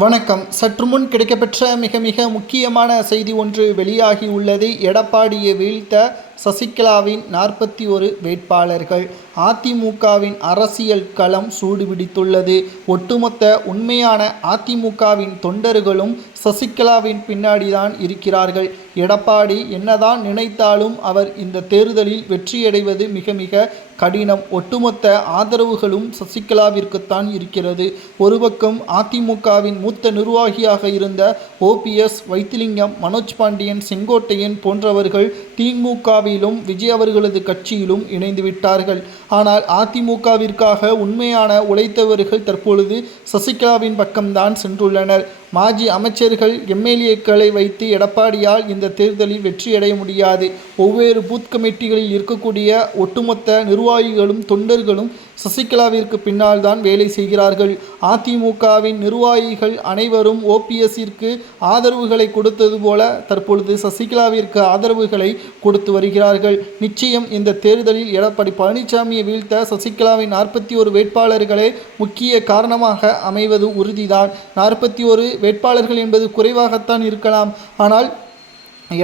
வணக்கம். சற்று முன் கிடைக்கப்பெற்ற மிக மிக முக்கியமான செய்தி ஒன்று வெளியாகி உள்ளது. எடப்பாடியை வீழ்த்த சசிகலாவின் 41 வேட்பாளர்கள். அதிமுகவின் அரசியல் களம் சூடுபிடித்துள்ளது. ஒட்டுமொத்த உண்மையான அதிமுகவின் தொண்டர்களும் சசிகலாவின் பின்னாடிதான் இருக்கிறார்கள். எடப்பாடி என்னதான் நினைத்தாலும் அவர் இந்த தேர்தலில் வெற்றியடைவது மிக மிக கடினம். ஒட்டுமொத்த ஆதரவுகளும் சசிகலாவிற்குத்தான் இருக்கிறது. ஒரு பக்கம் அதிமுகவின் மூத்த நிர்வாகியாக இருந்த ஓபிஎஸ், வைத்திலிங்கம், மனோஜ் பாண்டியன், செங்கோட்டையன் போன்றவர்கள் திமுகவிலும் விஜய் அவர்களது கட்சியிலும் இணைந்து விட்டார்கள். ஆனால் அதிமுகவிற்காக உண்மையான உழைத்தவர்கள் தற்பொழுது சசிகலாவின் பக்கம்தான் சென்றுள்ளனர். மாஜி அமைச்சர்கள், எம்எல்ஏக்களை வைத்து எடப்பாடியால் இந்த தேர்தலில் வெற்றியடைய முடியாது. ஒவ்வொரு பூத் கமிட்டிகளில் இருக்கக்கூடிய ஒட்டுமொத்த நிர்வாகிகளும் தொண்டர்களும் சசிகலாவிற்கு பின்னால் தான் வேலை செய்கிறார்கள். அதிமுகவின் நிர்வாகிகள் அனைவரும் ஓபிஎஸ்ஸிற்கு ஆதரவுகளை கொடுத்தது போல தற்பொழுது சசிகலாவிற்கு ஆதரவுகளை கொடுத்து வருகிறார்கள். நிச்சயம் இந்த தேர்தலில் எடப்பாடி பழனிசாமியை வீழ்த்த சசிகலாவின் 41 வேட்பாளர்களே முக்கிய காரணமாக அமைவது உறுதிதான். 41 வேட்பாளர்கள் என்பது குறைவாகத்தான் இருக்கலாம். ஆனால்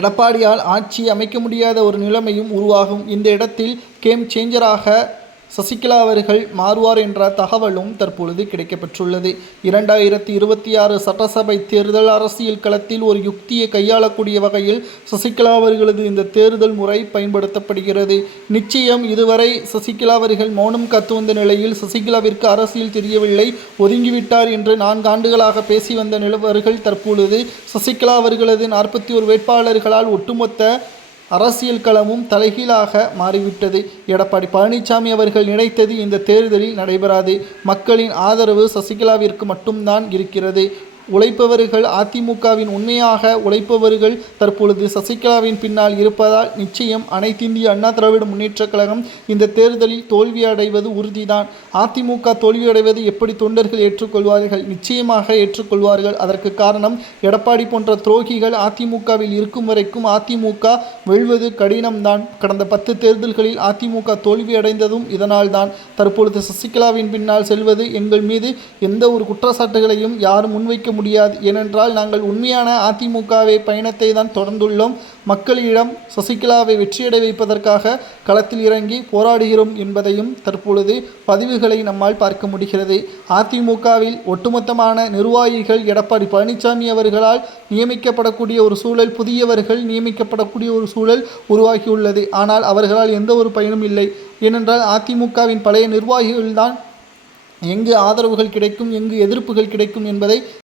எடப்பாடியால் ஆட்சி அமைக்க முடியாத ஒரு நிலைமையும் உருவாகும். இந்த இடத்தில் கேம் சேஞ்சராக சசிகலா அவர்கள் மாறுவார் என்ற தகவலும் தற்பொழுது கிடைக்கப்பெற்றுள்ளது. 2026 சட்டசபை தேர்தல் அரசியல் களத்தில் ஒரு யுக்தியை கையாளக்கூடிய வகையில் சசிகலா அவர்களது இந்த தேர்தல் முறை பயன்படுத்தப்படுகிறது. நிச்சயம் இதுவரை சசிகலா அவர்கள் மௌனம் காத்து வந்த நிலையில் சசிகலாவிற்கு அரசியல் தெரியவில்லை, ஒதுங்கிவிட்டார் என்று 4 ஆண்டுகளாக பேசி வந்த நிலவர்கள் தற்பொழுது சசிகலா அவர்களது 41 வேட்பாளர்களால் ஒட்டுமொத்த அரசியல் களமும் தலைகீழாக மாறிவிட்டது. எடப்பாடி பழனிசாமி அவர்கள் நினைத்தது இந்த தேர்தலில் நடைபெறாது. மக்களின் ஆதரவு சசிகலாவிற்கு மட்டும்தான் இருக்கிறது. உழைப்பவர்கள், அதிமுகவின் உண்மையாக உழைப்பவர்கள் தற்பொழுது சசிகலாவின் பின்னால் இருப்பதால் நிச்சயம் அனைத்திந்திய அண்ணா திராவிட முன்னேற்றக் கழகம் இந்த தேர்தலில் தோல்வியடைவது உறுதிதான். அதிமுக தோல்வியடைவது எப்படி தொண்டர்கள் ஏற்றுக்கொள்வார்கள்? நிச்சயமாக ஏற்றுக்கொள்வார்கள். அதற்கு காரணம் எடப்பாடி போன்ற துரோகிகள் அதிமுகவில் இருக்கும் வரைக்கும் அதிமுக வெல்வது கடினம்தான். கடந்த 10 தேர்தல்களில் அதிமுக தோல்வியடைந்ததும் இதனால்தான். தற்பொழுது சசிகலாவின் பின்னால் செல்வது எங்கள் மீது எந்த ஒரு குற்றச்சாட்டுகளையும் யாரும் முன்வைக்க முடியாது. ஏனென்றால் நாங்கள் உண்மையான அதிமுகவை பயணத்தை தான் தொடர்ந்துள்ளோம். மக்களிடம் சசிகலாவை வெற்றியடை வைப்பதற்காக களத்தில் இறங்கி போராடுகிறோம் என்பதையும் தற்பொழுது பதிவுகளை நம்மால் பார்க்க முடிகிறது. அதிமுகவில் ஒட்டுமொத்தமான நிர்வாகிகள் எடப்பாடி பழனிசாமி அவர்களால் நியமிக்கப்படக்கூடிய ஒரு சூழல், புதியவர்கள் நியமிக்கப்படக்கூடிய ஒரு சூழல் உருவாகியுள்ளது. ஆனால் அவர்களால் எந்த ஒரு பயனும் இல்லை. ஏனென்றால் அதிமுகவின் பழைய நிர்வாகிகள்தான் எங்கு ஆதரவுகள் கிடைக்கும், எங்கு எதிர்ப்புகள் கிடைக்கும் என்பதை